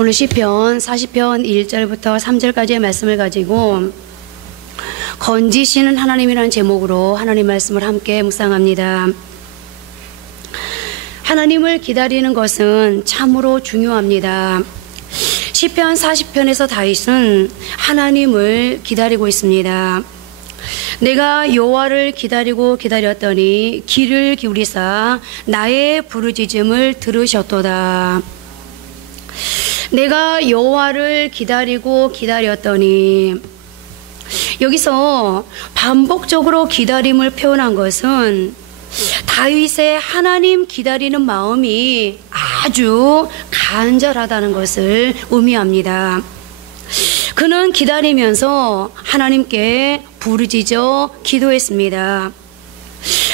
오늘 시편 40편 1절부터 3절까지의 말씀을 가지고 건지시는 하나님이라는 제목으로 하나님 말씀을 함께 묵상합니다. 하나님을 기다리는 것은 참으로 중요합니다. 시편 40편에서 다윗은 하나님을 기다리고 있습니다. 내가 여호와를 기다리고 기다렸더니 귀를 기울이사 나의 부르짖음을 들으셨도다. 내가 여호와를 기다리고 기다렸더니, 여기서 반복적으로 기다림을 표현한 것은 다윗의 하나님 기다리는 마음이 아주 간절하다는 것을 의미합니다. 그는 기다리면서 하나님께 부르짖어 기도했습니다.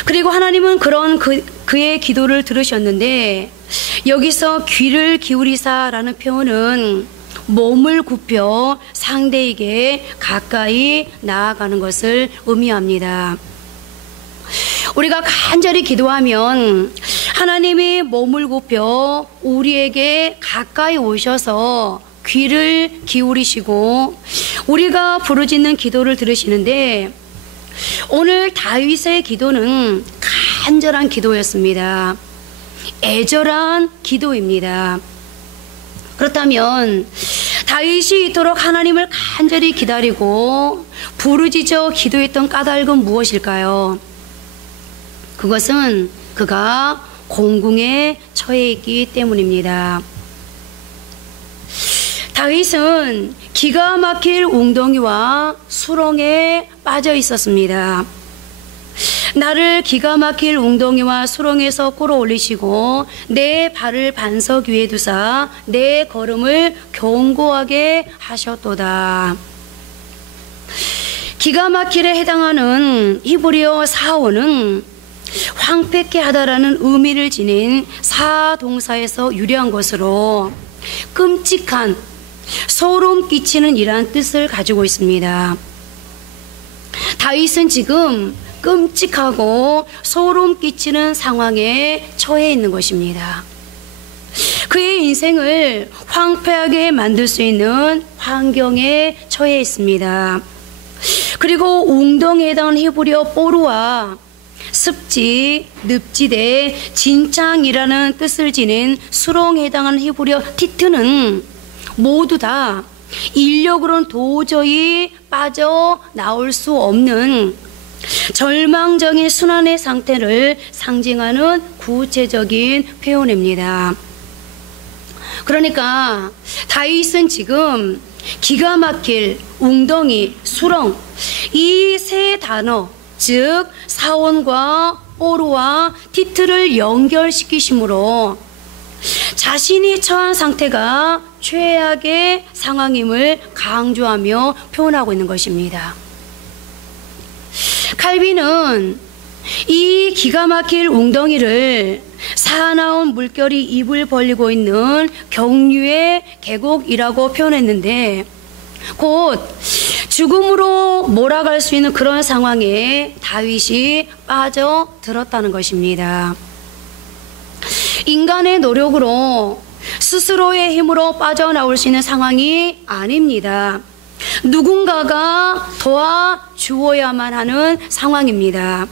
그리고 하나님은 그런 그의 기도를 들으셨는데, 여기서 귀를 기울이사라는 표현은 몸을 굽혀 상대에게 가까이 나아가는 것을 의미합니다. 우리가 간절히 기도하면 하나님이 몸을 굽혀 우리에게 가까이 오셔서 귀를 기울이시고 우리가 부르짖는 기도를 들으시는데, 오늘 다윗의 기도는 간절한 기도였습니다. 애절한 기도입니다. 그렇다면 다윗이 이토록 하나님을 간절히 기다리고 부르짖어 기도했던 까닭은 무엇일까요? 그것은 그가 공궁에 처해 있기 때문입니다. 다윗은 기가 막힐 웅덩이와 수렁에 빠져 있었습니다. 나를 기가 막힐 웅덩이와 수렁에서 끌어올리시고 내 발을 반석 위에 두사 내 걸음을 견고하게 하셨도다. 기가 막힐에 해당하는 히브리어 사원은 황폐케 하다라는 의미를 지닌 사동사에서 유래한 것으로 끔찍한, 소름 끼치는 이러한 뜻을 가지고 있습니다. 다윗은 지금 끔찍하고 소름 끼치는 상황에 처해 있는 것입니다. 그의 인생을 황폐하게 만들 수 있는 환경에 처해 있습니다. 그리고 웅덩이에 해당하는 히브리어 보르와 습지, 늪지대, 진창이라는 뜻을 지닌 수렁에 해당하는 히브리어 티트는 모두 다 인력으로는 도저히 빠져나올 수 없는 절망적인 순환의 상태를 상징하는 구체적인 표현입니다. 그러니까 다윗은 지금 기가 막힐 웅덩이, 수렁, 이 세 단어, 즉 사원과 보르와 티트를 연결시키심으로 자신이 처한 상태가 최악의 상황임을 강조하며 표현하고 있는 것입니다. 칼빈은 이 기가 막힐 웅덩이를 사나운 물결이 입을 벌리고 있는 경류의 계곡이라고 표현했는데, 곧 죽음으로 몰아갈 수 있는 그런 상황에 다윗이 빠져들었다는 것입니다. 인간의 노력으로 스스로의 힘으로 빠져나올 수 있는 상황이 아닙니다. 누군가가 도와주어야만 하는 상황입니다.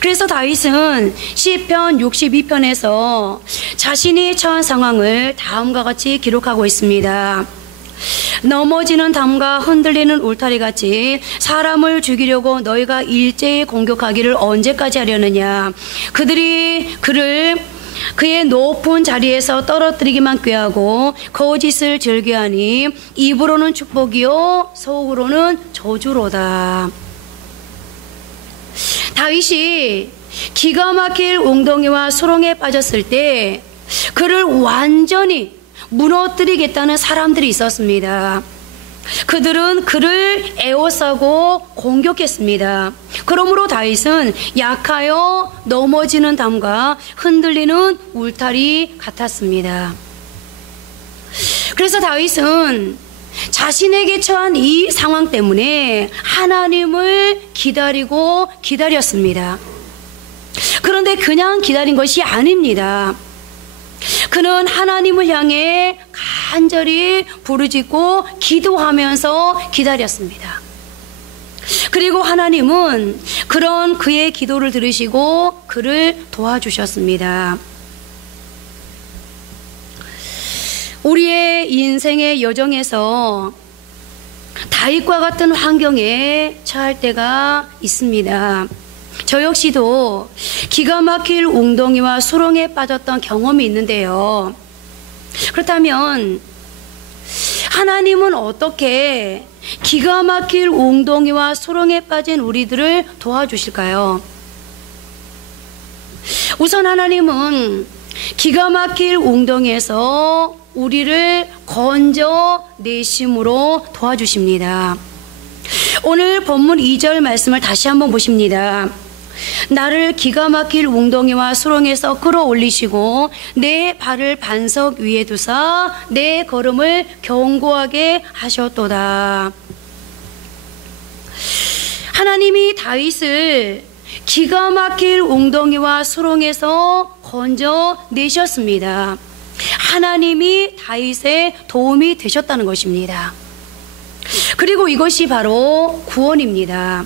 그래서 다윗은 시편 62편에서 자신이 처한 상황을 다음과 같이 기록하고 있습니다. 넘어지는 담과 흔들리는 울타리같이 사람을 너희가 일제히 공격하기를 언제까지 하려느냐. 그들이 그의 높은 자리에서 떨어뜨리기만 꾀하고 거짓을 즐겨하니 입으로는 축복이요 속으로는 저주로다. 다윗이 기가 막힐 웅덩이와 수렁에 빠졌을 때 그를 완전히 무너뜨리겠다는 사람들이 있었습니다. 그들은 그를 에워싸고 공격했습니다. 그러므로 다윗은 약하여 넘어지는 담과 흔들리는 울타리 같았습니다. 그래서 다윗은 자신에게 처한 이 상황 때문에 하나님을 기다렸습니다. 그런데 그냥 기다린 것이 아닙니다. 그는 하나님을 향해 간절히 부르짖고 기도하면서 기다렸습니다. 그리고 하나님은 그런 그의 기도를 들으시고 그를 도와주셨습니다. 우리의 인생의 여정에서 다윗과 같은 환경에 처할 때가 있습니다. 저 역시도 기가 막힐 웅덩이와 수렁에 빠졌던 경험이 있는데요. 그렇다면 하나님은 어떻게 기가 막힐 웅덩이와 수렁에 빠진 우리들을 도와주실까요? 우선 하나님은 기가 막힐 웅덩이에서 우리를 건져내심으로 도와주십니다. 오늘 본문 2절 말씀을 다시 한번 보십니다. 나를 기가 막힐 웅덩이와 수렁에서 끌어올리시고 내 발을 반석 위에 두사 내 걸음을 견고하게 하셨도다. 하나님이 다윗을 기가 막힐 웅덩이와 수렁에서 건져내셨습니다. 하나님이 다윗의 도움이 되셨다는 것입니다. 그리고 이것이 바로 구원입니다.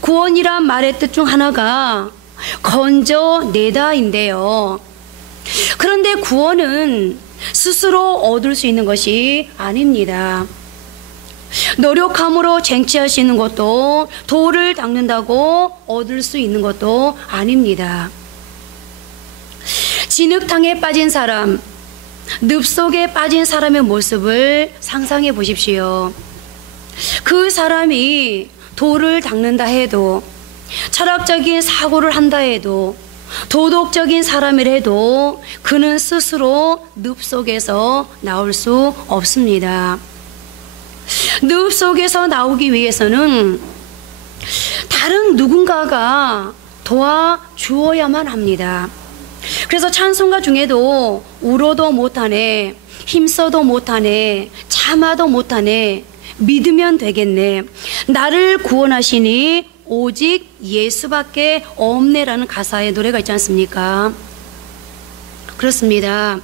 구원이란 말의 뜻 중 하나가 건져내다인데요. 그런데 구원은 스스로 얻을 수 있는 것이 아닙니다. 노력함으로 쟁취할 수 있는 것도, 돌을 닦는다고 얻을 수 있는 것도 아닙니다. 진흙탕에 빠진 사람, 늪 속에 빠진 사람의 모습을 상상해 보십시오. 그 사람이 돌을 닦는다 해도, 철학적인 사고를 한다 해도, 도덕적인 사람을 해도 그는 스스로 늪 속에서 나올 수 없습니다. 늪 속에서 나오기 위해서는 다른 누군가가 도와주어야만 합니다. 그래서 찬송가 중에도 울어도 못하네, 힘써도 못하네, 참아도 못하네, 믿으면 되겠네, 나를 구원하시니 오직 예수밖에 없네라는 가사의 노래가 있지 않습니까? 그렇습니다.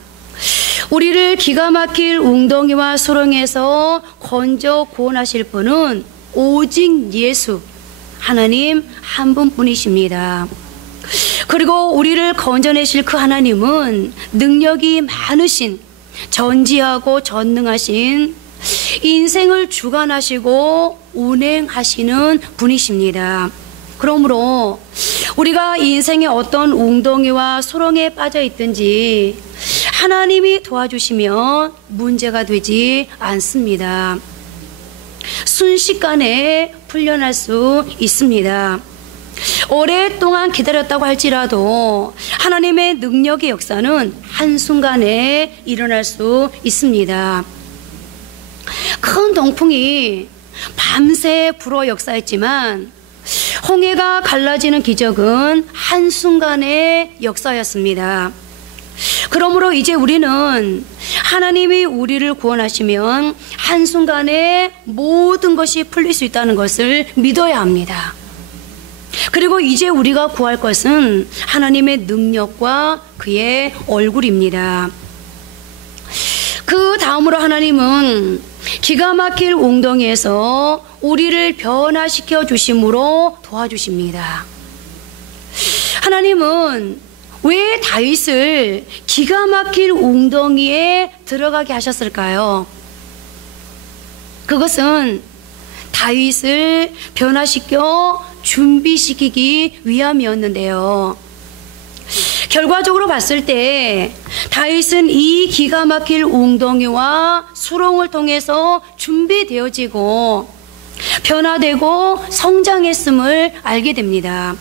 우리를 기가 막힐 웅덩이와 수렁에서 건져 구원하실 분은 오직 예수, 하나님 한 분뿐이십니다. 그리고 우리를 건져내실 그 하나님은 능력이 많으신, 전지하고 전능하신, 인생을 주관하시고 운행하시는 분이십니다. 그러므로 우리가 인생의 어떤 웅덩이와 수렁에 빠져 있든지 하나님이 도와주시면 문제가 되지 않습니다. 순식간에 풀려날 수 있습니다. 오랫동안 기다렸다고 할지라도 하나님의 능력의 역사는 한순간에 일어날 수 있습니다. 큰 동풍이 밤새 불어 역사했지만 홍해가 갈라지는 기적은 한순간의 역사였습니다. 그러므로 이제 우리는 하나님이 우리를 구원하시면 한순간에 모든 것이 풀릴 수 있다는 것을 믿어야 합니다. 그리고 이제 우리가 구할 것은 하나님의 능력과 그의 얼굴입니다. 그 다음으로 하나님은 기가 막힐 웅덩이에서 우리를 변화시켜 주심으로 도와주십니다. 하나님은 왜 다윗을 기가 막힐 웅덩이에 들어가게 하셨을까요? 그것은 다윗을 변화시켜 준비시키기 위함이었는데요. 결과적으로 봤을 때 다윗은 이 기가 막힐 웅덩이와 수렁을 통해서 준비되어지고 변화되고 성장했음을 알게 됩니다.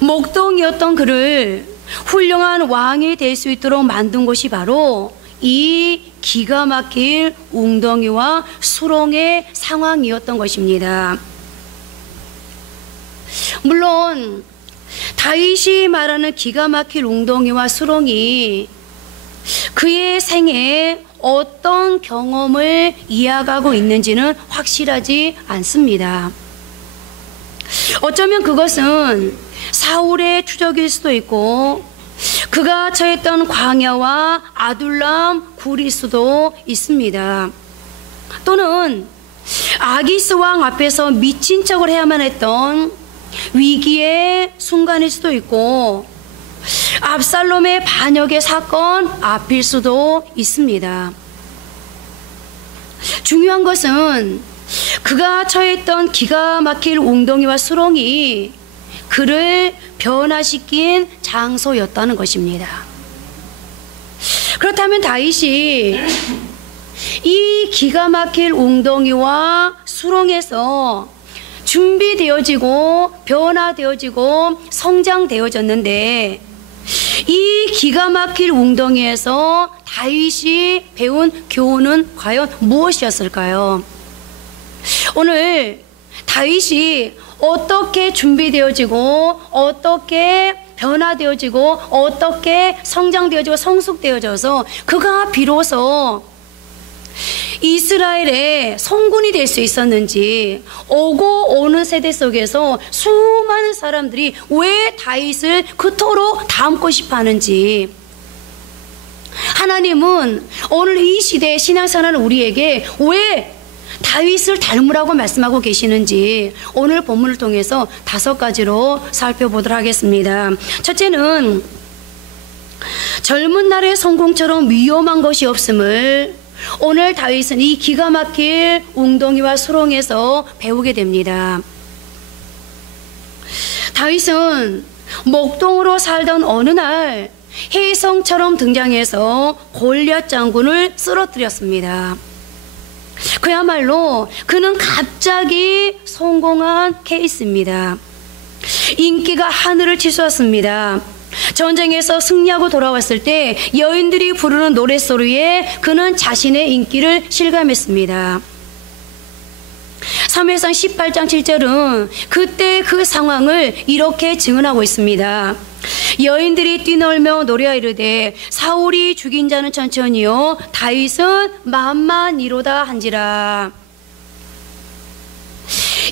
목동이었던 그를 훌륭한 왕이 될 수 있도록 만든 것이 바로 이 기가 막힐 웅덩이와 수렁의 상황이었던 것입니다. 물론 다윗이 말하는 기가 막힐 웅덩이와 수렁이 그의 생애에 어떤 경험을 이어가고 있는지는 확실하지 않습니다. 어쩌면 그것은 사울의 추적일 수도 있고 그가 처했던 광야와 아둘람 굴일 수도 있습니다. 또는 아기스 왕 앞에서 미친 척을 해야만 했던 위기의 순간일 수도 있고, 압살롬의 반역의 사건 앞일 수도 있습니다. 중요한 것은 그가 처했던 기가 막힐 웅덩이와 수렁이 그를 변화시킨 장소였다는 것입니다. 그렇다면 다윗이 이 기가 막힐 웅덩이와 수렁에서 준비되어지고 변화되어지고 성장되어졌는데, 이 기가 막힐 웅덩이에서 다윗이 배운 교훈은 과연 무엇이었을까요? 오늘 다윗이 어떻게 준비되어지고 어떻게 변화되어지고 어떻게 성장되어지고 성숙되어져서 그가 비로소 이스라엘의 성군이 될 수 있었는지, 오고 오는 세대 속에서 수많은 사람들이 왜 다윗을 그토록 닮고 싶어 하는지, 하나님은 오늘 이 시대의 신앙생활하는 우리에게 왜 다윗을 닮으라고 말씀하고 계시는지 오늘 본문을 통해서 5가지로 살펴보도록 하겠습니다. 첫째는 젊은 날의 성공처럼 위험한 것이 없음을 오늘 다윗은 이 기가 막힐 웅덩이와 수렁에서 배우게 됩니다. 다윗은 목동으로 살던 어느 날 혜성처럼 등장해서 골리앗 장군을 쓰러뜨렸습니다. 그야말로 그는 갑자기 성공한 케이스입니다. 인기가 하늘을 치솟았습니다. 전쟁에서 승리하고 돌아왔을 때 여인들이 부르는 노랫소리에 그는 자신의 인기를 실감했습니다. 사무엘상 18장 7절은 그때 그 상황을 이렇게 증언하고 있습니다. 여인들이 뛰놀며 노래하이르되 사울이 죽인 자는 천천히요 다윗은 만만이로다 한지라.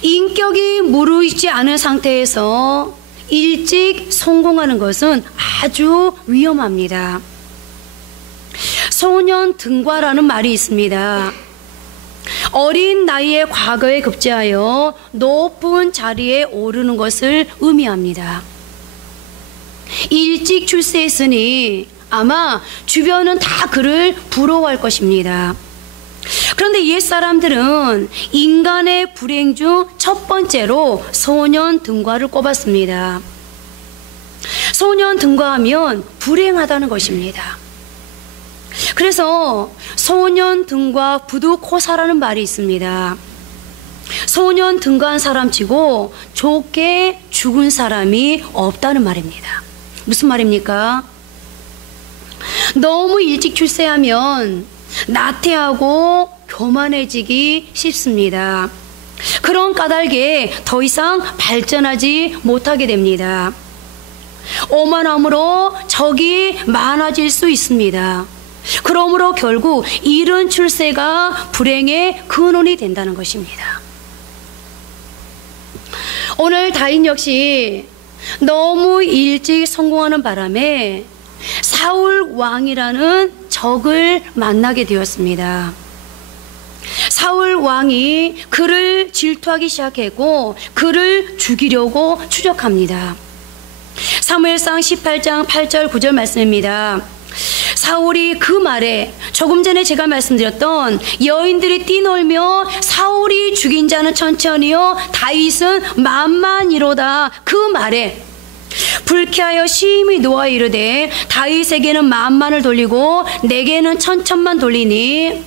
인격이 무르익지 않은 상태에서 일찍 성공하는 것은 아주 위험합니다. 소년 등과라는 말이 있습니다. 어린 나이에 과거에 급제하여 높은 자리에 오르는 것을 의미합니다. 일찍 출세했으니 아마 주변은 다 그를 부러워할 것입니다. 그런데 옛사람들은 인간의 불행 중 첫 번째로 소년 등과를 꼽았습니다. 소년 등과하면 불행하다는 것입니다. 그래서 소년 등과 부득호사라는 말이 있습니다. 소년 등과한 사람치고 좋게 죽은 사람이 없다는 말입니다. 무슨 말입니까? 너무 일찍 출세하면 나태하고 교만해지기 쉽습니다. 그런 까닭에 더 이상 발전하지 못하게 됩니다. 오만함으로 적이 많아질 수 있습니다. 그러므로 결국 이른 출세가 불행의 근원이 된다는 것입니다. 오늘 다윗 역시 너무 일찍 성공하는 바람에 사울 왕이라는 적을 만나게 되었습니다. 사울 왕이 그를 질투하기 시작했고 그를 죽이려고 추적합니다. 사무엘상 18장 8절 9절 말씀입니다. 사울이 그 말에 조금 전에 제가 말씀드렸던 여인들이 뛰놀며 사울이 죽인 자는 천천히요 다윗은 만만이로다 그 말에 불쾌하여 심히 노하 이르되 다윗에게는 만만을 돌리고 내게는 천천만 돌리니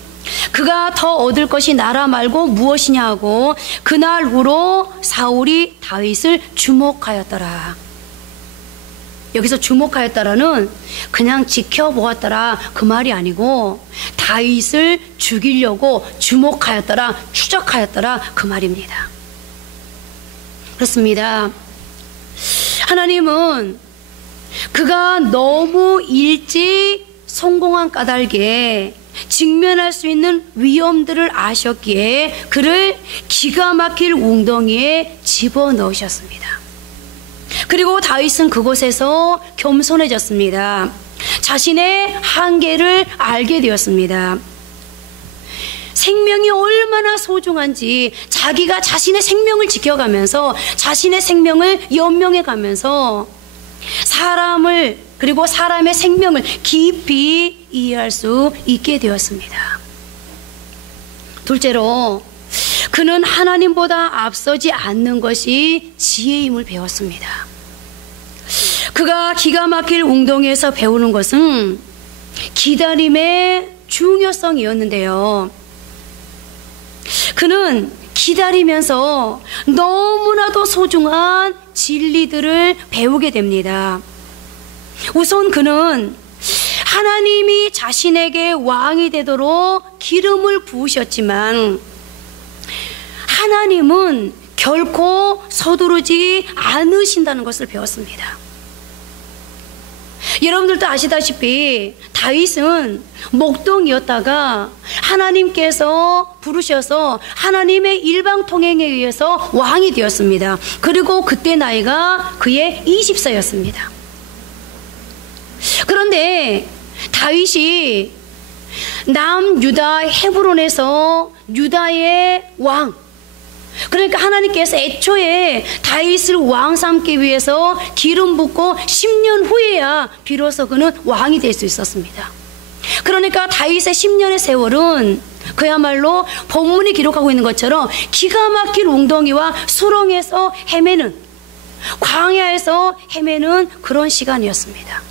그가 더 얻을 것이 나라 말고 무엇이냐 하고 그날 후로 사울이 다윗을 주목하였더라. 여기서 주목하였다라는 그냥 지켜보았더라 그 말이 아니고 다윗을 죽이려고 주목하였더라 추적하였더라 그 말입니다. 그렇습니다. 하나님은 그가 너무 일찍 성공한 까닭에 직면할 수 있는 위험들을 아셨기에 그를 기가 막힐 웅덩이에 집어넣으셨습니다. 그리고 다윗은 그곳에서 겸손해졌습니다. 자신의 한계를 알게 되었습니다. 생명이 얼마나 소중한지 자기가 자신의 생명을 지켜가면서 자신의 생명을 연명해 가면서 사람을 그리고 사람의 생명을 깊이 이해할 수 있게 되었습니다. 둘째로 그는 하나님보다 앞서지 않는 것이 지혜임을 배웠습니다. 그가 기가 막힐 웅덩이에서 배우는 것은 기다림의 중요성이었는데요. 그는 기다리면서 너무나도 소중한 진리들을 배우게 됩니다. 우선 그는 하나님이 자신에게 왕이 되도록 기름을 부으셨지만 하나님은 결코 서두르지 않으신다는 것을 배웠습니다. 여러분들도 아시다시피 다윗은 목동이었다가 하나님께서 부르셔서 하나님의 일방 통행에 의해서 왕이 되었습니다. 그리고 그때 나이가 그의 20세였습니다. 그런데 다윗이 남유다 헤브론에서 유다의 왕, 그러니까 하나님께서 애초에 다윗을 왕 삼기 위해서 기름 붓고 10년 후에야 비로소 그는 왕이 될 수 있었습니다. 그러니까 다윗의 10년의 세월은 그야말로 본문이 기록하고 있는 것처럼 기가 막힌 웅덩이와 수렁에서 헤매는, 광야에서 헤매는 그런 시간이었습니다.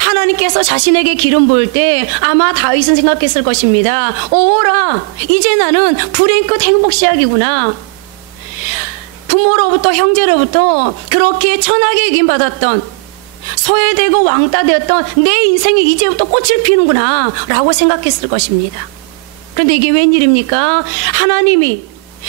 하나님께서 자신에게 기름 부을 때 아마 다윗은 생각했을 것입니다. 오라, 이제 나는 불행 끝 행복 시작이구나. 부모로부터 형제로부터 그렇게 천하게 여김받았던, 소외되고 왕따 되었던 내 인생이 이제부터 꽃을 피우는구나 라고 생각했을 것입니다. 그런데 이게 웬일입니까? 하나님이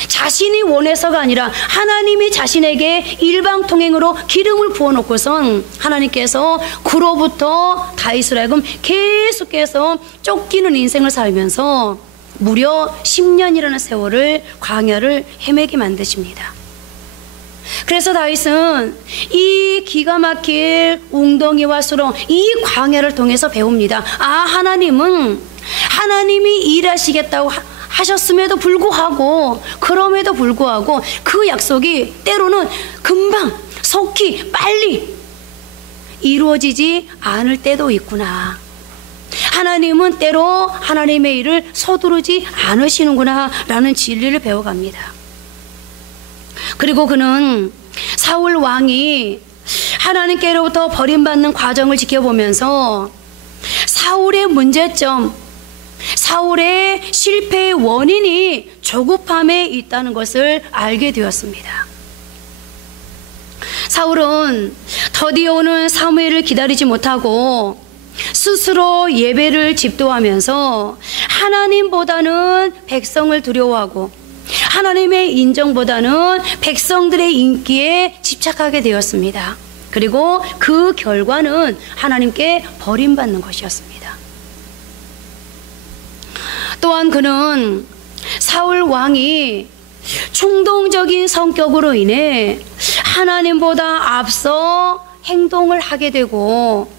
자신이 원해서가 아니라 하나님이 자신에게 일방통행으로 기름을 부어놓고선 하나님께서 그로부터 다윗을 하여금 계속해서 쫓기는 인생을 살면서 무려 10년이라는 세월을 광야를 헤매게 만드십니다. 그래서 다윗은 이 기가 막힐 웅덩이와 수렁, 이 광야를 통해서 배웁니다. 아, 하나님이 일하시겠다고 하셨음에도 불구하고, 그럼에도 불구하고 그 약속이 때로는 금방, 속히, 빨리 이루어지지 않을 때도 있구나. 하나님은 때로 하나님의 일을 서두르지 않으시는구나 라는 진리를 배워갑니다. 그리고 그는 사울 왕이 하나님께로부터 버림받는 과정을 지켜보면서 사울의 문제점, 사울의 실패의 원인이 조급함에 있다는 것을 알게 되었습니다. 사울은 더디어 오는 사무엘을 기다리지 못하고 스스로 예배를 집도하면서 하나님보다는 백성을 두려워하고 하나님의 인정보다는 백성들의 인기에 집착하게 되었습니다. 그리고 그 결과는 하나님께 버림받는 것이었습니다. 또한 그는 사울 왕이 충동적인 성격으로 인해 하나님보다 앞서 행동을 하게 되고,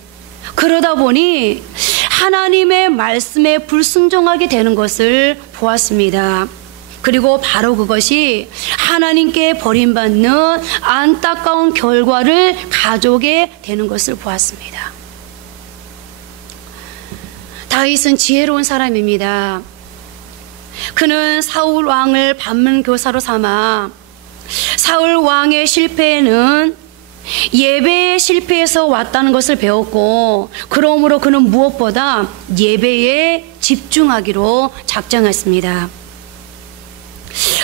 그러다 보니 하나님의 말씀에 불순종하게 되는 것을 보았습니다. 그리고 바로 그것이 하나님께 버림받는 안타까운 결과를 가져오게 되는 것을 보았습니다. 다윗은 지혜로운 사람입니다. 그는 사울 왕을 반문교사로 삼아 사울 왕의 실패에는 예배의 실패에서 왔다는 것을 배웠고, 그러므로 그는 무엇보다 예배에 집중하기로 작정했습니다.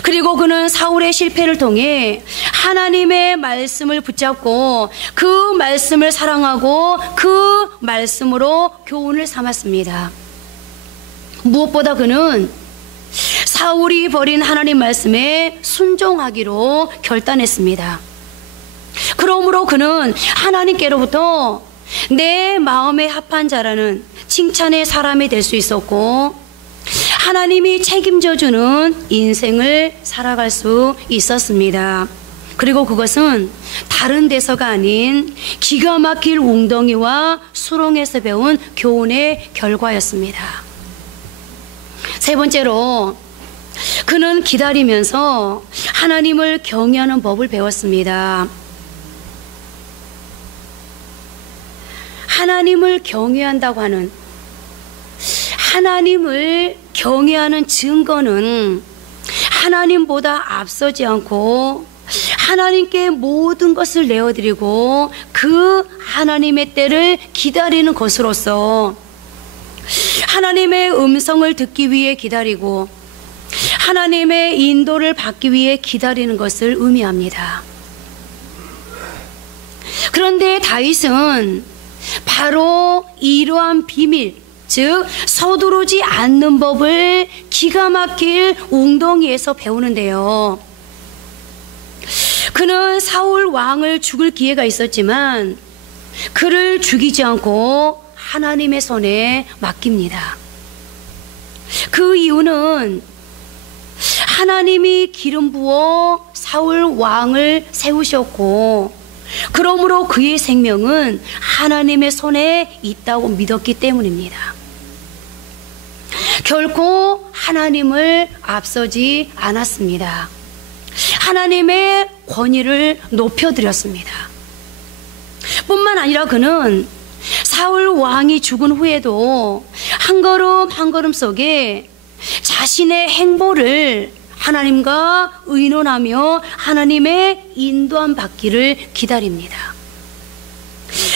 그리고 그는 사울의 실패를 통해 하나님의 말씀을 붙잡고 그 말씀을 사랑하고 그 말씀으로 교훈을 삼았습니다. 무엇보다 그는 사울이 버린 하나님 말씀에 순종하기로 결단했습니다. 그러므로 그는 하나님께로부터 내 마음에 합한 자라는 칭찬의 사람이 될 수 있었고, 하나님이 책임져 주는 인생을 살아갈 수 있었습니다. 그리고 그것은 다른 데서가 아닌 기가 막힐 웅덩이와 수렁에서 배운 교훈의 결과였습니다. 세 번째로 그는 기다리면서 하나님을 경외하는 법을 배웠습니다. 하나님을 경외한다고 하는, 하나님을 경외하는 증거는 하나님보다 앞서지 않고 하나님께 모든 것을 내어드리고 그 하나님의 때를 기다리는 것으로서 하나님의 음성을 듣기 위해 기다리고 하나님의 인도를 받기 위해 기다리는 것을 의미합니다. 그런데 다윗은 바로 이러한 비밀, 즉 서두르지 않는 법을 기가 막힐 웅덩이에서 배우는데요. 그는 사울 왕을 죽일 기회가 있었지만 그를 죽이지 않고 하나님의 손에 맡깁니다. 그 이유는 하나님이 기름 부어 사울 왕을 세우셨고 그러므로 그의 생명은 하나님의 손에 있다고 믿었기 때문입니다. 결코 하나님을 앞서지 않았습니다. 하나님의 권위를 높여드렸습니다. 뿐만 아니라 그는 사울 왕이 죽은 후에도 한 걸음 한 걸음 속에 자신의 행보를 하나님과 의논하며 하나님의 인도함 받기를 기다립니다.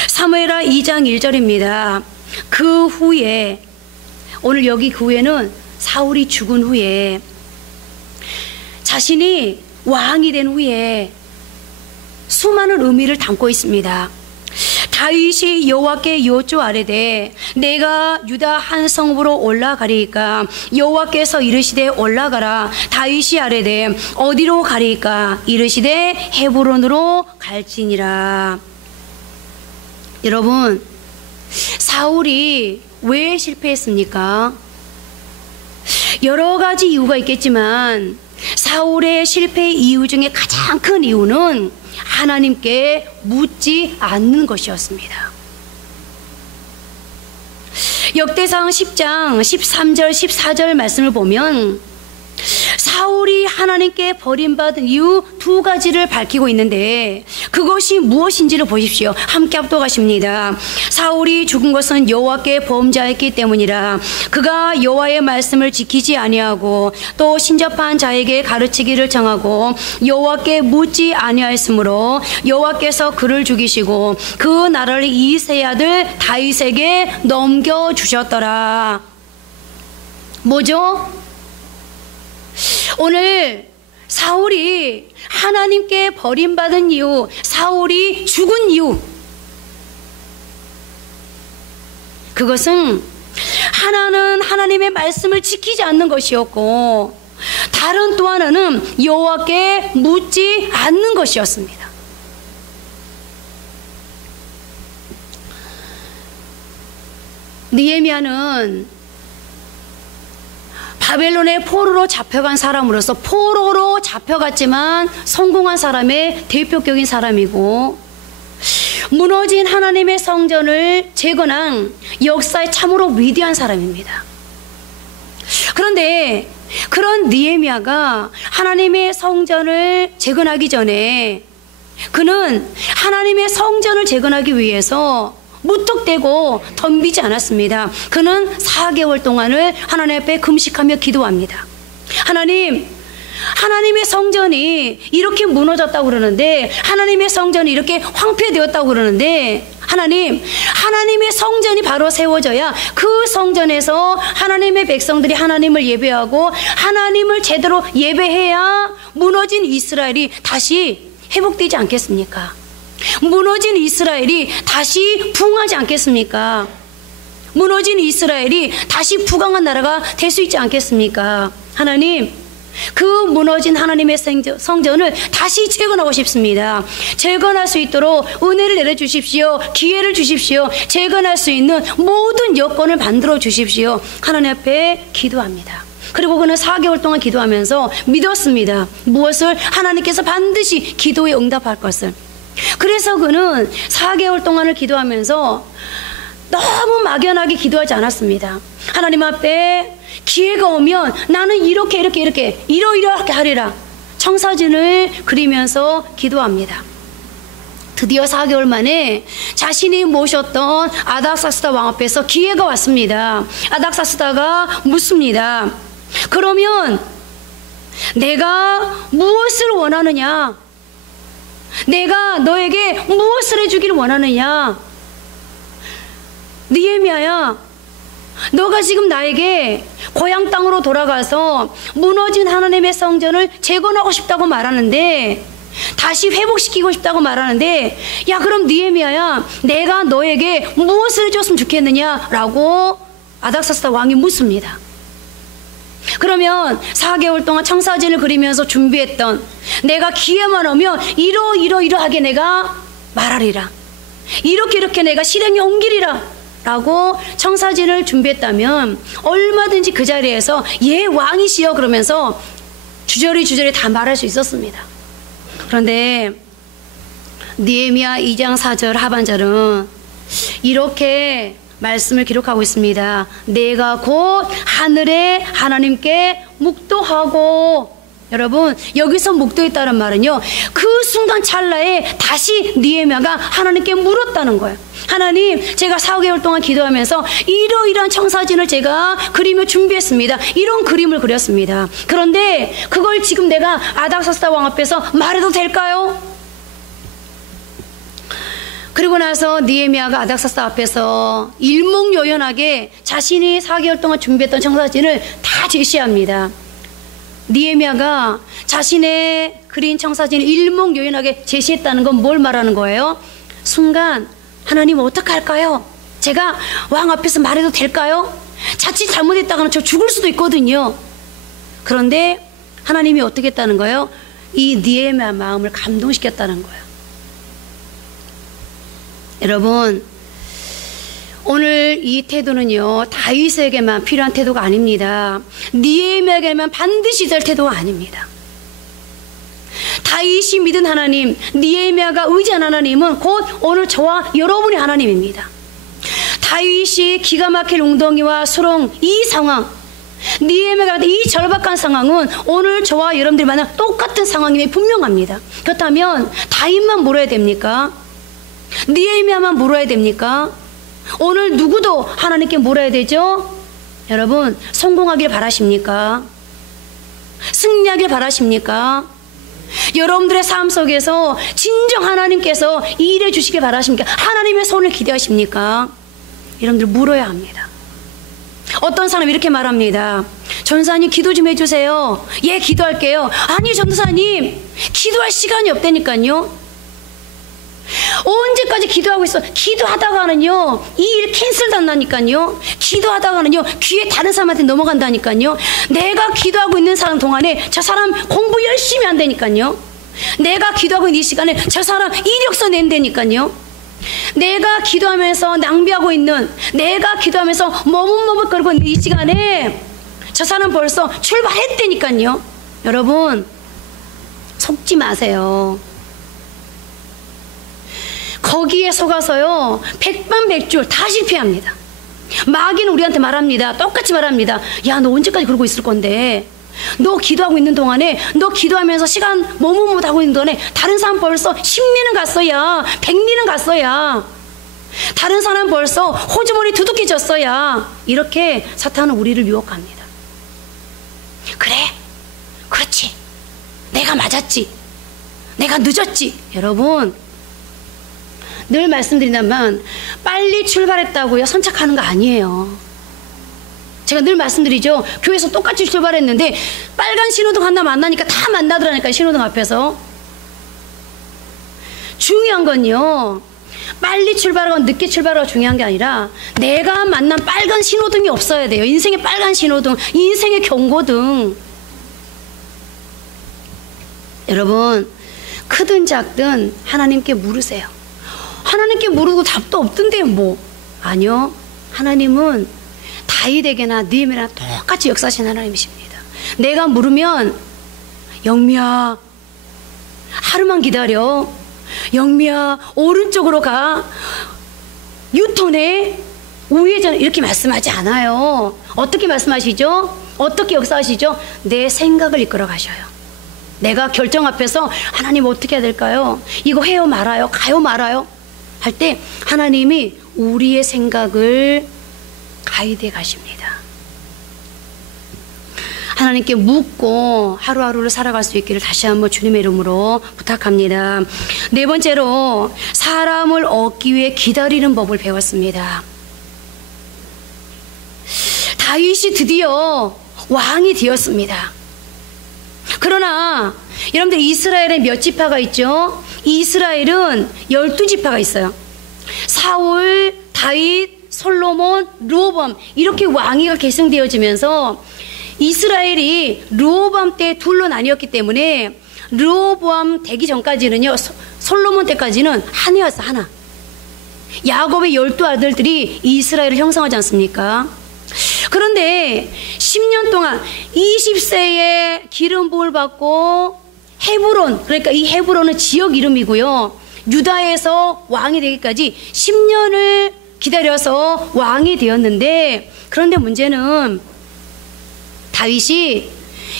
사무엘하 2장 1절입니다. 그 후에, 오늘 여기 그 후에는 사울이 죽은 후에, 자신이 왕이 된 후에 수많은 의미를 담고 있습니다. 다윗이 여호와께 여쭈 아뢰되 내가 유다 한 성읍으로 올라가리이까 여호와께서 이르시되 올라가라. 다윗이 아뢰되 어디로 가리이까 이르시되 헤브론으로 갈지니라. 여러분, 사울이 왜 실패했습니까? 여러 가지 이유가 있겠지만 사울의 실패 이유 중에 가장 큰 이유는 하나님께 묻지 않는 것이었습니다. 역대상 10장 13절 14절 말씀을 보면 사울이 하나님께 버림받은 이유 두 가지를 밝히고 있는데 그것이 무엇인지를 보십시오. 함께 합독하십니다. 사울이 죽은 것은 여호와께 범죄하였기 때문이라. 그가 여호와의 말씀을 지키지 아니하고 또 신접한 자에게 가르치기를 정하고 여호와께 묻지 아니하였으므로 여호와께서 그를 죽이시고 그 나라를 이새의 아들 다윗에게 넘겨주셨더라. 뭐죠? 오늘 사울이 하나님께 버림받은 이유, 사울이 죽은 이유, 그것은 하나는 하나님의 말씀을 지키지 않는 것이었고 다른 또 하나는 여호와께 묻지 않는 것이었습니다. 느헤미야는 바벨론의 포로로 잡혀간 사람으로서 포로로 잡혀갔지만 성공한 사람의 대표격인 사람이고 무너진 하나님의 성전을 재건한 역사에 참으로 위대한 사람입니다. 그런데 그런 느헤미야가 하나님의 성전을 재건하기 전에 그는 하나님의 성전을 재건하기 위해서 무턱대고 덤비지 않았습니다. 그는 4개월 동안을 하나님 앞에 금식하며 기도합니다. 하나님, 하나님의 성전이 이렇게 무너졌다고 그러는데, 하나님의 성전이 이렇게 황폐되었다고 그러는데, 하나님, 하나님의 성전이 바로 세워져야 그 성전에서 하나님의 백성들이 하나님을 예배하고 하나님을 제대로 예배해야 무너진 이스라엘이 다시 회복되지 않겠습니까? 무너진 이스라엘이 다시 부흥하지 않겠습니까? 무너진 이스라엘이 다시 부강한 나라가 될 수 있지 않겠습니까? 하나님, 그 무너진 하나님의 성전을 다시 재건하고 싶습니다. 재건할 수 있도록 은혜를 내려주십시오. 기회를 주십시오. 재건할 수 있는 모든 여건을 만들어 주십시오. 하나님 앞에 기도합니다. 그리고 그는 4개월 동안 기도하면서 믿었습니다. 무엇을? 하나님께서 반드시 기도에 응답할 것을. 그래서 그는 4개월 동안을 기도하면서 너무 막연하게 기도하지 않았습니다. 하나님 앞에 기회가 오면 나는 이렇게 이러이러하게 하리라. 청사진을 그리면서 기도합니다. 드디어 4개월 만에 자신이 모셨던 아닥사스다 왕 앞에서 기회가 왔습니다. 아닥사스다가 묻습니다. 그러면 내가 무엇을 원하느냐? 내가 너에게 무엇을 해주기를 원하느냐? 느헤미야야, 너가 지금 나에게 고향 땅으로 돌아가서 무너진 하나님의 성전을 재건하고 싶다고 말하는데, 다시 회복시키고 싶다고 말하는데, 야 그럼 느헤미야야, 내가 너에게 무엇을 해줬으면 좋겠느냐라고 아닥사스다 왕이 묻습니다. 그러면 4개월 동안 청사진을 그리면서 준비했던, 내가 기회만 오면 이러하게 내가 말하리라, 이렇게 내가 실행에 옮기리라 라고 청사진을 준비했다면 얼마든지 그 자리에서 예 왕이시여 그러면서 주저리 다 말할 수 있었습니다. 그런데 느헤미야 2장 4절 하반절은 이렇게 말씀을 기록하고 있습니다. 내가 곧 하늘의 하나님께 묵도하고. 여러분, 여기서 묵도했다는 말은요, 그 순간 찰나에 다시 느헤미야가 하나님께 물었다는 거예요. 하나님, 제가 4개월 동안 기도하면서 이러이러한 청사진을 제가 그리며 준비했습니다. 이런 그림을 그렸습니다. 그런데 그걸 지금 내가 아닥사스다 왕 앞에서 말해도 될까요? 그리고 나서 느헤미야가 아닥사스다 앞에서 일목요연하게 자신이 4개월 동안 준비했던 청사진을 다 제시합니다. 느헤미야가 자신의 그린 청사진을 일목요연하게 제시했다는 건 뭘 말하는 거예요? 순간 하나님 어떡할까요? 제가 왕 앞에서 말해도 될까요? 자칫 잘못했다가는 저 죽을 수도 있거든요. 그런데 하나님이 어떻게 했다는 거예요? 이 느헤미야 마음을 감동시켰다는 거예요. 여러분, 오늘 이 태도는요, 다윗에게만 필요한 태도가 아닙니다. 느헤미야에게만 반드시 될 태도가 아닙니다. 다윗이 믿은 하나님, 느헤미야가 의지한 하나님은 곧 오늘 저와 여러분의 하나님입니다. 다윗이 기가 막힐 웅덩이와 수렁 이 상황, 느헤미야가 이 절박한 상황은 오늘 저와 여러분들이 만난 똑같은 상황임이 분명합니다. 그렇다면 다윗만 물어야 됩니까? 느헤미야만 물어야 됩니까? 오늘 누구도 하나님께 물어야 되죠? 여러분, 성공하길 바라십니까? 승리하길 바라십니까? 여러분들의 삶 속에서 진정 하나님께서 일해 주시길 바라십니까? 하나님의 손을 기대하십니까? 여러분들 물어야 합니다. 어떤 사람이 이렇게 말합니다. 전사님 기도 좀 해주세요. 예, 기도할게요. 아니 전사님, 기도할 시간이 없다니까요. 언제까지 기도하고 있어? 기도하다가는요, 이 일 캔슬 단다니까요. 기도하다가는요, 귀에 다른 사람한테 넘어간다니까요. 내가 기도하고 있는 사람 동안에 저 사람 공부 열심히 한다니까요. 내가 기도하고 있는 이 시간에 저 사람 이력서 낸다니까요. 내가 기도하면서 낭비하고 있는, 내가 기도하면서 머뭇머뭇거리고 있는 이 시간에 저 사람 벌써 출발했다니까요. 여러분, 속지 마세요. 거기에 속아서요, 백반백줄 다 실패합니다. 마귀는 우리한테 말합니다. 똑같이 말합니다. 야, 너 언제까지 그러고 있을 건데? 너 기도하고 있는 동안에, 너 기도하면서 시간 머뭇머뭇하고 있는 동안에 다른 사람 벌써 10리는 갔어야, 100리는 갔어야, 다른 사람 벌써 호주머니 두둑해졌어야. 이렇게 사탄은 우리를 유혹합니다. 그래, 그렇지, 내가 맞았지, 내가 늦었지. 여러분, 늘 말씀드린다면 빨리 출발했다고요 선착하는 거 아니에요. 제가 늘 말씀드리죠. 교회에서 똑같이 출발했는데 빨간 신호등 하나 만나니까 다 만나더라니까요. 신호등 앞에서. 중요한 건요, 빨리 출발하고 늦게 출발하고 중요한 게 아니라 내가 만난 빨간 신호등이 없어야 돼요. 인생의 빨간 신호등, 인생의 경고등. 여러분, 크든 작든 하나님께 물으세요. 하나님께 물어도 답도 없던데 뭐. 아니요, 하나님은 다윗에게나 느헤미야나 똑같이 역사하신 하나님이십니다. 내가 물으면 영미야 하루만 기다려. 영미야 오른쪽으로 가. 유턴해. 우회전 이렇게 말씀하지 않아요. 어떻게 말씀하시죠? 어떻게 역사하시죠? 내 생각을 이끌어 가셔요. 내가 결정 앞에서 하나님 어떻게 해야 될까요? 이거 해요 말아요? 가요 말아요? 할 때 하나님이 우리의 생각을 가이드해 가십니다. 하나님께 묻고 하루하루를 살아갈 수 있기를 다시 한번 주님의 이름으로 부탁합니다. 네 번째로 사람을 얻기 위해 기다리는 법을 배웠습니다. 다윗이 드디어 왕이 되었습니다. 그러나 여러분들 이스라엘에 몇 지파가 있죠? 이스라엘은 12지파가 있어요. 사울, 다윗, 솔로몬, 르호보암 이렇게 왕위가 계승되어지면서 이스라엘이 르호보암 때 둘로 나뉘었기 때문에 르호보암 되기 전까지는요, 솔로몬 때까지는 하나였어, 하나. 야곱의 12아들들이 이스라엘을 형성하지 않습니까? 그런데 10년 동안 20세에 기름 부음을 받고 헤브론, 그러니까 이 헤브론은 지역 이름이고요, 유다에서 왕이 되기까지 10년을 기다려서 왕이 되었는데, 그런데 문제는 다윗이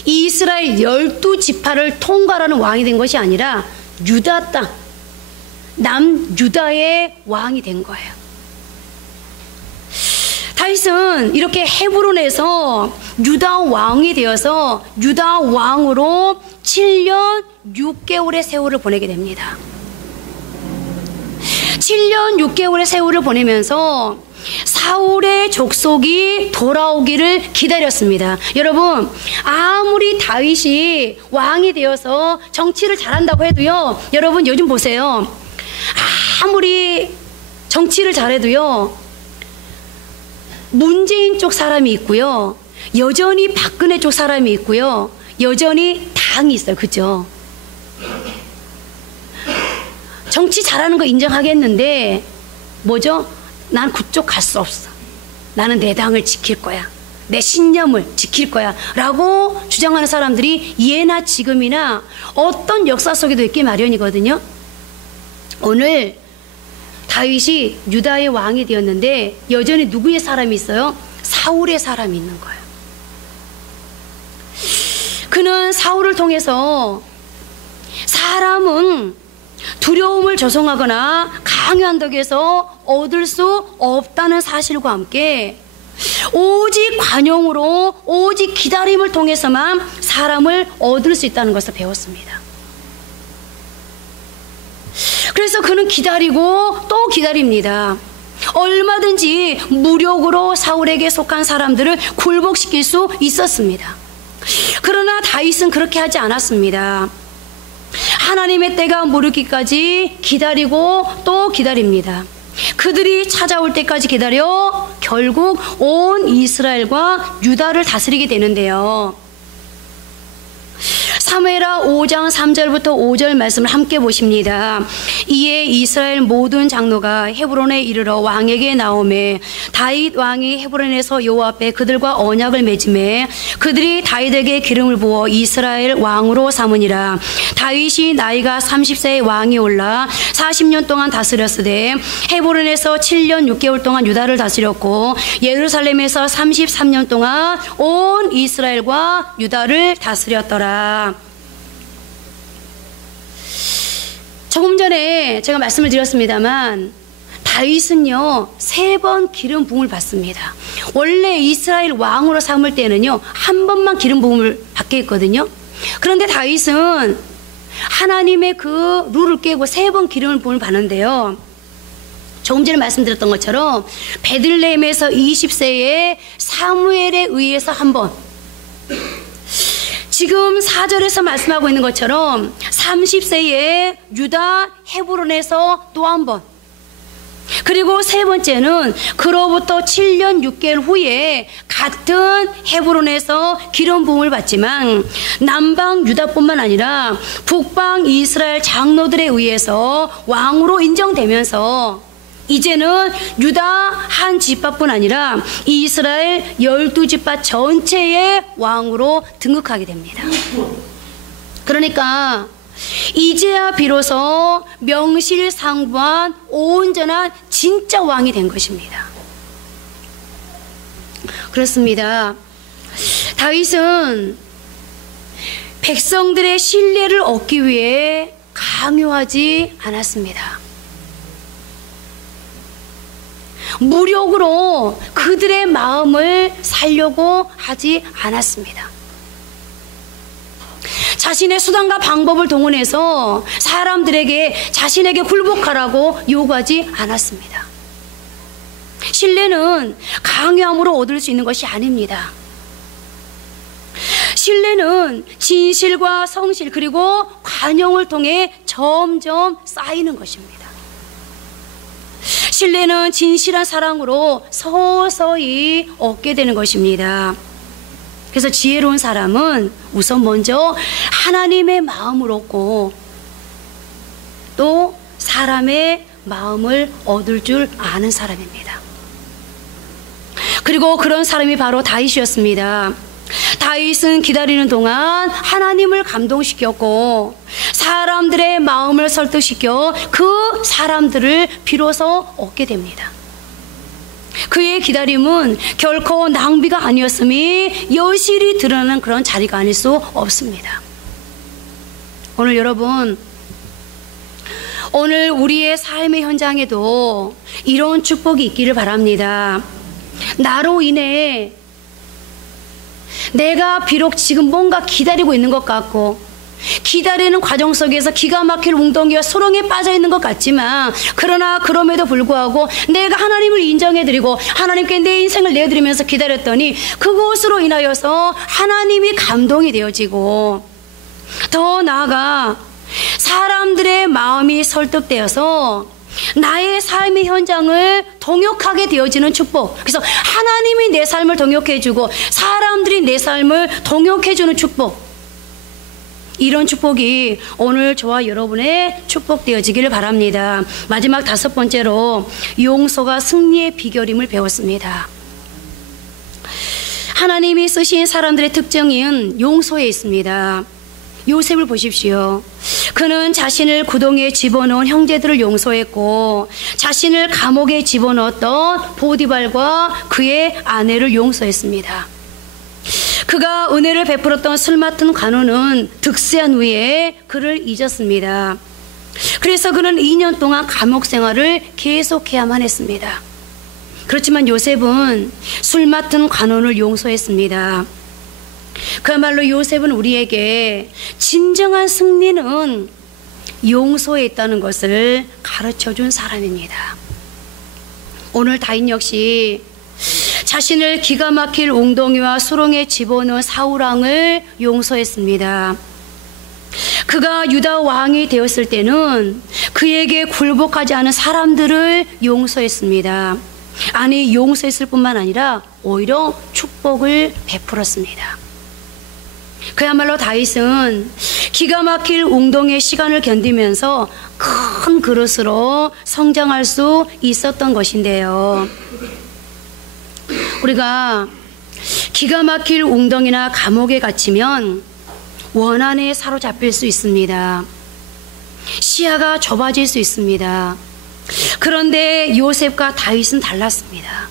이스라엘 12지파를 통과하는 왕이 된 것이 아니라 유다 땅, 남유다의 왕이 된 거예요. 다윗은 이렇게 헤브론에서 유다 왕이 되어서 유다 왕으로 7년 6개월의 세월을 보내게 됩니다. 7년 6개월의 세월을 보내면서 사울의 족속이 돌아오기를 기다렸습니다. 여러분, 아무리 다윗이 왕이 되어서 정치를 잘한다고 해도요, 여러분 요즘 보세요. 아무리 정치를 잘해도요, 문재인 쪽 사람이 있고요, 여전히 박근혜 쪽 사람이 있고요, 여전히 당이 있어요. 그죠? 정치 잘하는 거 인정하겠는데 뭐죠? 난 그쪽 갈 수 없어. 나는 내 당을 지킬 거야. 내 신념을 지킬 거야 라고 주장하는 사람들이 예나 지금이나 어떤 역사 속에도 있기 마련이거든요. 오늘 다윗이 유다의 왕이 되었는데 여전히 누구의 사람이 있어요? 사울의 사람이 있는 거예요. 그는 사울을 통해서 사람은 두려움을 조성하거나 강요한 덕에서 얻을 수 없다는 사실과 함께 오직 관용으로, 오직 기다림을 통해서만 사람을 얻을 수 있다는 것을 배웠습니다. 그래서 그는 기다리고 또 기다립니다. 얼마든지 무력으로 사울에게 속한 사람들을 굴복시킬 수 있었습니다. 그러나 다윗은 그렇게 하지 않았습니다. 하나님의 때가 무르기까지 기다리고 또 기다립니다. 그들이 찾아올 때까지 기다려 결국 온 이스라엘과 유다를 다스리게 되는데요. 사무엘하 5장 3절부터 5절 말씀을 함께 보십니다. 이에 이스라엘 모든 장로가 헤브론에 이르러 왕에게 나오매 다윗 왕이 헤브론에서 여호와 앞에 그들과 언약을 맺음에 그들이 다윗에게 기름을 부어 이스라엘 왕으로 삼으니라. 다윗이 나이가 30세의 왕이 올라 40년 동안 다스렸으되 헤브론에서 7년 6개월 동안 유다를 다스렸고 예루살렘에서 33년 동안 온 이스라엘과 유다를 다스렸더라. 조금 전에 제가 말씀을 드렸습니다만 다윗은요 3번 기름 부음을 받습니다. 원래 이스라엘 왕으로 삼을 때는요 한 번만 기름 부음을 받게 했거든요. 그런데 다윗은 하나님의 그 룰을 깨고 3번 기름 부음을 받는데요. 조금 전에 말씀드렸던 것처럼 베들레헴에서 20세의 사무엘에 의해서 한 번, 지금 4절에서 말씀하고 있는 것처럼 30세의 유다 헤브론에서 또 한 번, 그리고 세 번째는 그로부터 7년 6개월 후에 같은 헤브론에서 기름 부음을 받지만 남방 유다뿐만 아니라 북방 이스라엘 장로들에 의해서 왕으로 인정되면서 이제는 유다 한 지파뿐 아니라 이스라엘 12지파 전체의 왕으로 등극하게 됩니다. 그러니까 이제야 비로소 명실상부한 온전한 진짜 왕이 된 것입니다. 그렇습니다. 다윗은 백성들의 신뢰를 얻기 위해 강요하지 않았습니다. 무력으로 그들의 마음을 살려고 하지 않았습니다. 자신의 수단과 방법을 동원해서 사람들에게 자신에게 굴복하라고 요구하지 않았습니다. 신뢰는 강요함으로 얻을 수 있는 것이 아닙니다. 신뢰는 진실과 성실 그리고 관용을 통해 점점 쌓이는 것입니다. 신뢰는 진실한 사랑으로 서서히 얻게 되는 것입니다. 그래서 지혜로운 사람은 우선 먼저 하나님의 마음을 얻고 또 사람의 마음을 얻을 줄 아는 사람입니다. 그리고 그런 사람이 바로 다윗이었습니다. 다윗은 기다리는 동안 하나님을 감동시켰고 사람들의 마음을 설득시켜 그 사람들을 비로소 얻게 됩니다. 그의 기다림은 결코 낭비가 아니었음이 여실히 드러나는 그런 자리가 아닐 수 없습니다. 오늘 여러분, 오늘 우리의 삶의 현장에도 이런 축복이 있기를 바랍니다. 나로 인해 내가 비록 지금 뭔가 기다리고 있는 것 같고 기다리는 과정 속에서 기가 막힐 웅덩이와 소렁에 빠져 있는 것 같지만 그러나 그럼에도 불구하고 내가 하나님을 인정해드리고 하나님께 내 인생을 내드리면서 기다렸더니 그것으로 인하여서 하나님이 감동이 되어지고 더 나아가 사람들의 마음이 설득되어서 나의 삶의 현장을 동역하게 되어지는 축복. 그래서 하나님이 내 삶을 동역해주고 사람들이 내 삶을 동역해주는 축복. 이런 축복이 오늘 저와 여러분의 축복되어지기를 바랍니다. 마지막 5번째로 용서가 승리의 비결임을 배웠습니다. 하나님이 쓰신 사람들의 특징인 용서에 있습니다. 요셉을 보십시오. 그는 자신을 구덩이에 집어넣은 형제들을 용서했고 자신을 감옥에 집어넣었던 보디발과 그의 아내를 용서했습니다. 그가 은혜를 베풀었던 술 맡은 관원은 득세한 후에 그를 잊었습니다. 그래서 그는 2년 동안 감옥 생활을 계속해야만 했습니다. 그렇지만 요셉은 술 맡은 관원을 용서했습니다. 그야말로 요셉은 우리에게 진정한 승리는 용서에 있다는 것을 가르쳐준 사람입니다. 오늘 다윗 역시 자신을 기가 막힐 웅덩이와 수렁에 집어넣은 사울왕을 용서했습니다. 그가 유다 왕이 되었을 때는 그에게 굴복하지 않은 사람들을 용서했습니다. 아니, 용서했을 뿐만 아니라 오히려 축복을 베풀었습니다. 그야말로 다윗은 기가 막힐 웅덩이의 시간을 견디면서 큰 그릇으로 성장할 수 있었던 것인데요. 우리가 기가 막힐 웅덩이나 감옥에 갇히면 원한에 사로잡힐 수 있습니다. 시야가 좁아질 수 있습니다. 그런데 요셉과 다윗은 달랐습니다.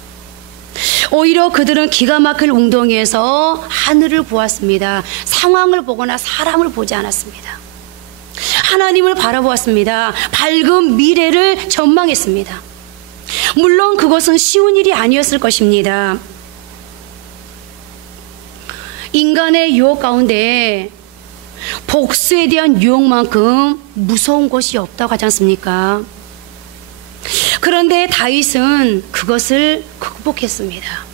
오히려 그들은 기가 막힐 웅덩이에서 하늘을 보았습니다. 상황을 보거나 사람을 보지 않았습니다. 하나님을 바라보았습니다. 밝은 미래를 전망했습니다. 물론 그것은 쉬운 일이 아니었을 것입니다. 인간의 유혹 가운데 복수에 대한 유혹만큼 무서운 것이 없다고 하지 않습니까? 그런데 다윗은 그것을 극복했습니다.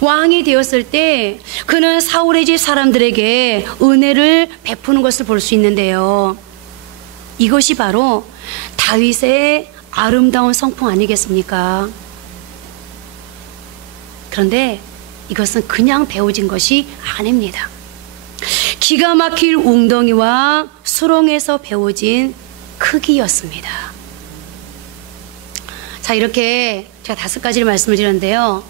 왕이 되었을 때 그는 사울의 집 사람들에게 은혜를 베푸는 것을 볼 수 있는데요. 이것이 바로 다윗의 아름다운 성품 아니겠습니까? 그런데 이것은 그냥 배워진 것이 아닙니다. 기가 막힐 웅덩이와 수렁에서 배워진 크기였습니다. 자, 이렇게 제가 5가지를 말씀을 드렸는데요.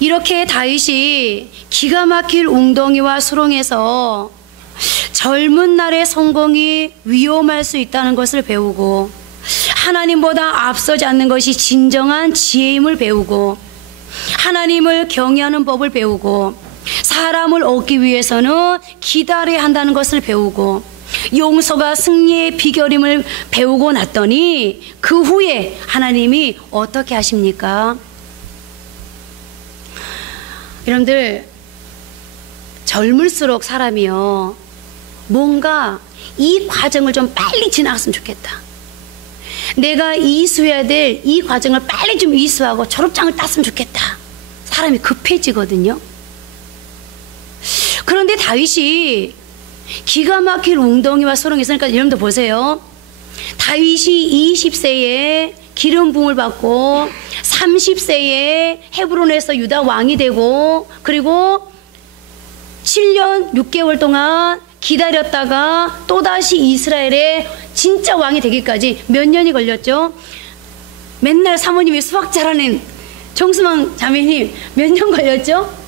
이렇게 다윗이 기가 막힐 웅덩이와 수렁에서 젊은 날의 성공이 위험할 수 있다는 것을 배우고, 하나님보다 앞서지 않는 것이 진정한 지혜임을 배우고, 하나님을 경외하는 법을 배우고, 사람을 얻기 위해서는 기다려야 한다는 것을 배우고, 용서가 승리의 비결임을 배우고 났더니 그 후에 하나님이 어떻게 하십니까? 여러분들, 젊을수록 사람이요, 뭔가 이 과정을 좀 빨리 지나갔으면 좋겠다. 내가 이수해야 될 이 과정을 빨리 좀 이수하고 졸업장을 땄으면 좋겠다. 사람이 급해지거든요. 그런데 다윗이 기가 막힐 웅덩이와 소렁이 있으니까 여러분들 보세요. 다윗이 20세에 기름 부음을 받고 30세에 헤브론에서 유다 왕이 되고, 그리고 7년 6개월 동안 기다렸다가 또다시 이스라엘의 진짜 왕이 되기까지 몇 년이 걸렸죠? 맨날 사모님이 수학 잘하는 정수망 자매님 몇 년 걸렸죠?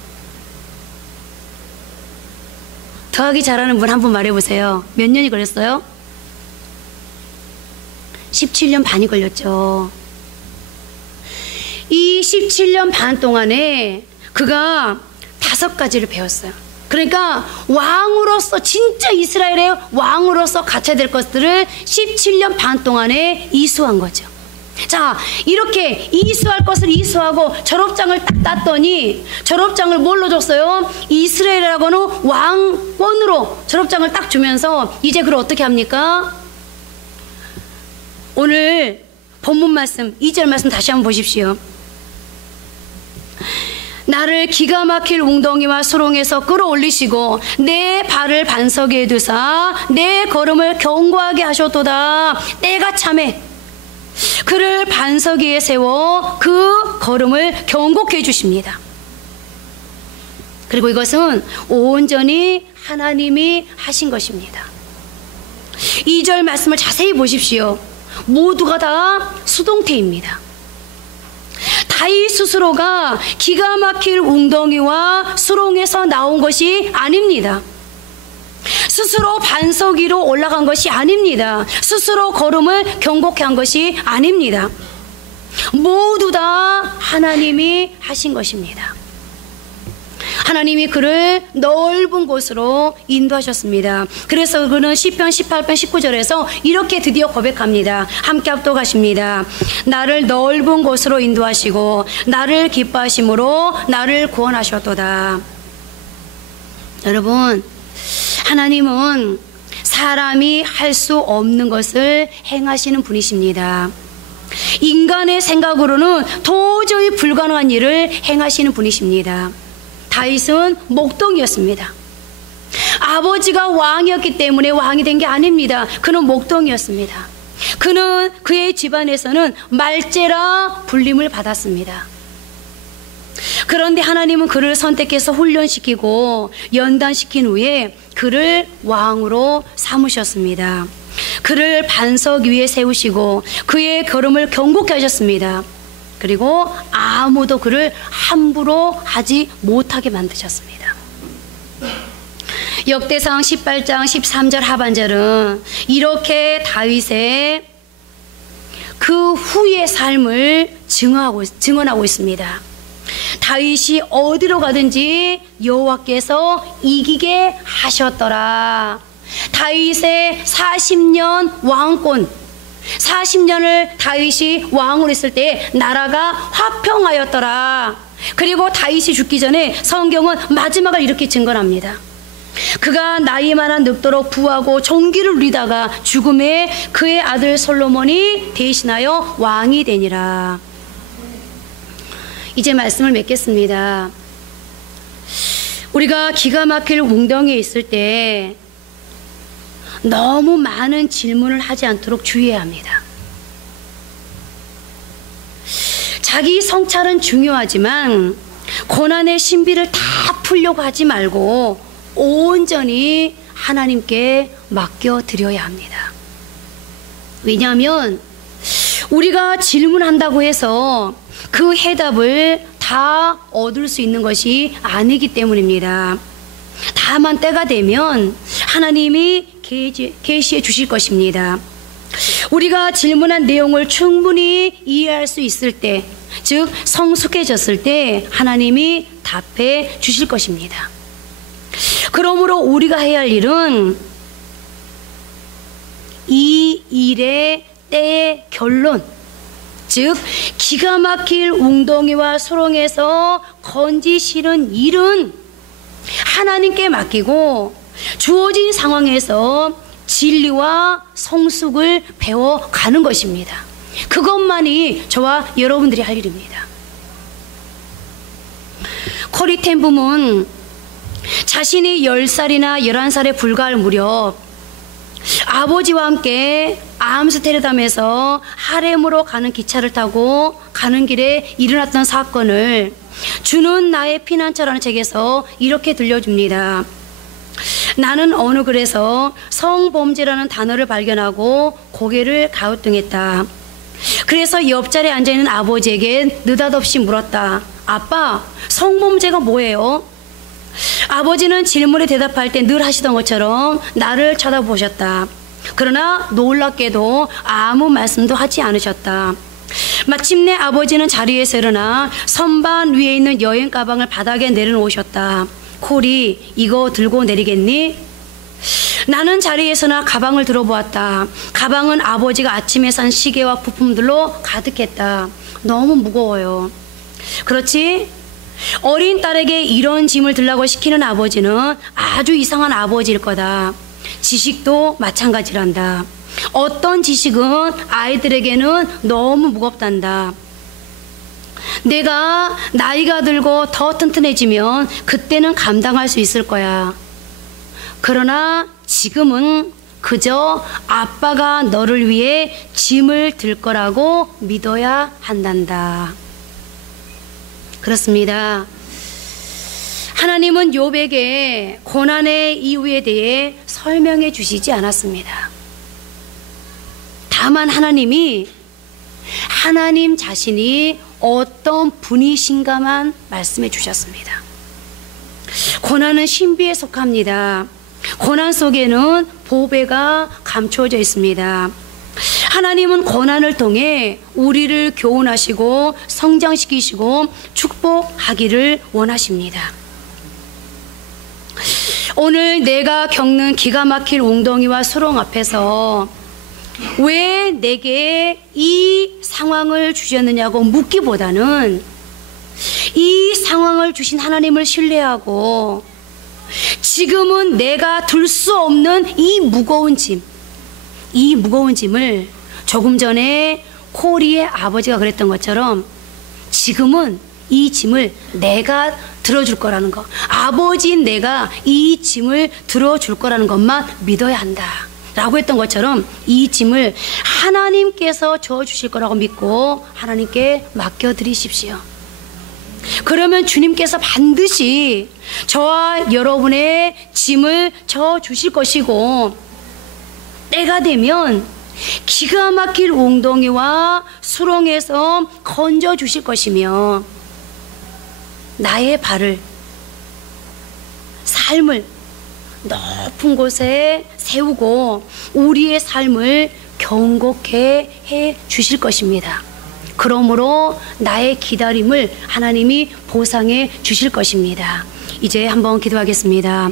더하기 잘하는 분 한 분 말해보세요. 몇 년이 걸렸어요? 17년 반이 걸렸죠. 이 17년 반 동안에 그가 5가지를 배웠어요. 그러니까 왕으로서, 진짜 이스라엘의 왕으로서 갖춰야 될 것들을 17년 반 동안에 이수한 거죠. 자, 이렇게 이수할 것을 이수하고 졸업장을 딱 땄더니, 졸업장을 뭘로 줬어요? 이스라엘이라고는 왕권으로 졸업장을 딱 주면서 이제 그걸 어떻게 합니까? 오늘 본문 말씀 2절 말씀 다시 한번 보십시오. 나를 기가 막힐 웅덩이와 수렁에서 끌어올리시고 내 발을 반석 위에 두사 내 걸음을 견고하게 하셨도다. 때가 참에 그를 반석 위에 세워 그 걸음을 견고케 해주십니다. 그리고 이것은 온전히 하나님이 하신 것입니다. 2절 말씀을 자세히 보십시오. 모두가 다 수동태입니다. 다윗 스스로가 기가 막힐 웅덩이와 수렁에서 나온 것이 아닙니다. 스스로 반석 위로 올라간 것이 아닙니다. 스스로 걸음을 견고케 한 것이 아닙니다. 모두 다 하나님이 하신 것입니다. 하나님이 그를 넓은 곳으로 인도하셨습니다. 그래서 그는 시편 18편 19절에서 이렇게 드디어 고백합니다. 함께 합독하십니다. 나를 넓은 곳으로 인도하시고 나를 기뻐하심으로 나를 구원하셨도다. 여러분, 하나님은 사람이 할 수 없는 것을 행하시는 분이십니다. 인간의 생각으로는 도저히 불가능한 일을 행하시는 분이십니다. 다윗은 목동이었습니다. 아버지가 왕이었기 때문에 왕이 된 게 아닙니다. 그는 목동이었습니다. 그는 그의 집안에서는 말제라 불림을 받았습니다. 그런데 하나님은 그를 선택해서 훈련시키고 연단시킨 후에 그를 왕으로 삼으셨습니다. 그를 반석 위에 세우시고 그의 걸음을 견고케 하셨습니다. 그리고 아무도 그를 함부로 하지 못하게 만드셨습니다. 역대상 18장 13절 하반절은 이렇게 다윗의 그 후의 삶을 증언하고 있습니다. 다윗이 어디로 가든지 여호와께서 이기게 하셨더라. 다윗의 40년 왕권, 40년을 다윗이 왕으로 있을 때 나라가 화평하였더라. 그리고 다윗이 죽기 전에 성경은 마지막을 이렇게 증언합니다. 그가 나이 많아 늙도록 부하고 존귀를 누리다가 죽음에 그의 아들 솔로몬이 대신하여 왕이 되니라. 이제 말씀을 맺겠습니다. 우리가 기가 막힐 웅덩이에 있을 때 너무 많은 질문을 하지 않도록 주의해야 합니다. 자기 성찰은 중요하지만 고난의 신비를 다 풀려고 하지 말고 온전히 하나님께 맡겨드려야 합니다. 왜냐하면 우리가 질문한다고 해서 그 해답을 다 얻을 수 있는 것이 아니기 때문입니다. 다만 때가 되면 하나님이 계시해 주실 것입니다. 우리가 질문한 내용을 충분히 이해할 수 있을 때, 즉 성숙해졌을 때 하나님이 답해 주실 것입니다. 그러므로 우리가 해야 할 일은 이 일의 때의 결론, 즉 기가 막힐 웅덩이와 수렁에서 건지시는 일은 하나님께 맡기고 주어진 상황에서 진리와 성숙을 배워가는 것입니다. 그것만이 저와 여러분들이 할 일입니다. 코리 텐 붐은 자신이 10살이나 11살에 불과할 무렵 아버지와 함께 암스테르담에서 하렘으로 가는 기차를 타고 가는 길에 일어났던 사건을 주는 나의 피난처라는 책에서 이렇게 들려줍니다. 나는 어느 글에서 성범죄라는 단어를 발견하고 고개를 갸우뚱했다. 그래서 옆자리에 앉아있는 아버지에게 느닷없이 물었다. 아빠, 성범죄가 뭐예요? 아버지는 질문에 대답할 때 늘 하시던 것처럼 나를 쳐다보셨다. 그러나 놀랍게도 아무 말씀도 하지 않으셨다. 마침내 아버지는 자리에서 일어나 선반 위에 있는 여행 가방을 바닥에 내려놓으셨다. 콜이, 이거 들고 내리겠니? 나는 자리에서나 가방을 들어보았다. 가방은 아버지가 아침에 산 시계와 부품들로 가득했다. 너무 무거워요. 그렇지? 어린 딸에게 이런 짐을 들라고 시키는 아버지는 아주 이상한 아버지일 거다. 지식도 마찬가지란다. 어떤 지식은 아이들에게는 너무 무겁단다. 내가 나이가 들고 더 튼튼해지면 그때는 감당할 수 있을 거야. 그러나 지금은 그저 아빠가 너를 위해 짐을 들 거라고 믿어야 한단다. 그렇습니다. 하나님은 욥에게 고난의 이유에 대해 설명해 주시지 않았습니다. 다만 하나님이 하나님 자신이 어떤 분이신가만 말씀해 주셨습니다. 고난은 신비에 속합니다. 고난 속에는 보배가 감추어져 있습니다. 하나님은 고난을 통해 우리를 교훈하시고 성장시키시고 축복하기를 원하십니다. 오늘 내가 겪는 기가 막힐 웅덩이와 수렁 앞에서 왜 내게 이 상황을 주셨느냐고 묻기보다는 이 상황을 주신 하나님을 신뢰하고 지금은 내가 들 수 없는 이 무거운 짐을 조금 전에 코리의 아버지가 그랬던 것처럼 지금은 이 짐을 내가 들어줄 거라는 거, 아버지인 내가 이 짐을 들어줄 거라는 것만 믿어야 한다 라고 했던 것처럼 이 짐을 하나님께서 져주실 거라고 믿고 하나님께 맡겨드리십시오. 그러면 주님께서 반드시 저와 여러분의 짐을 져주실 것이고 때가 되면 기가 막힐 웅덩이와 수렁에서 건져주실 것이며 나의 발을, 삶을 높은 곳에 세우고 우리의 삶을 견고케 해 주실 것입니다. 그러므로 나의 기다림을 하나님이 보상해 주실 것입니다. 이제 한번 기도하겠습니다.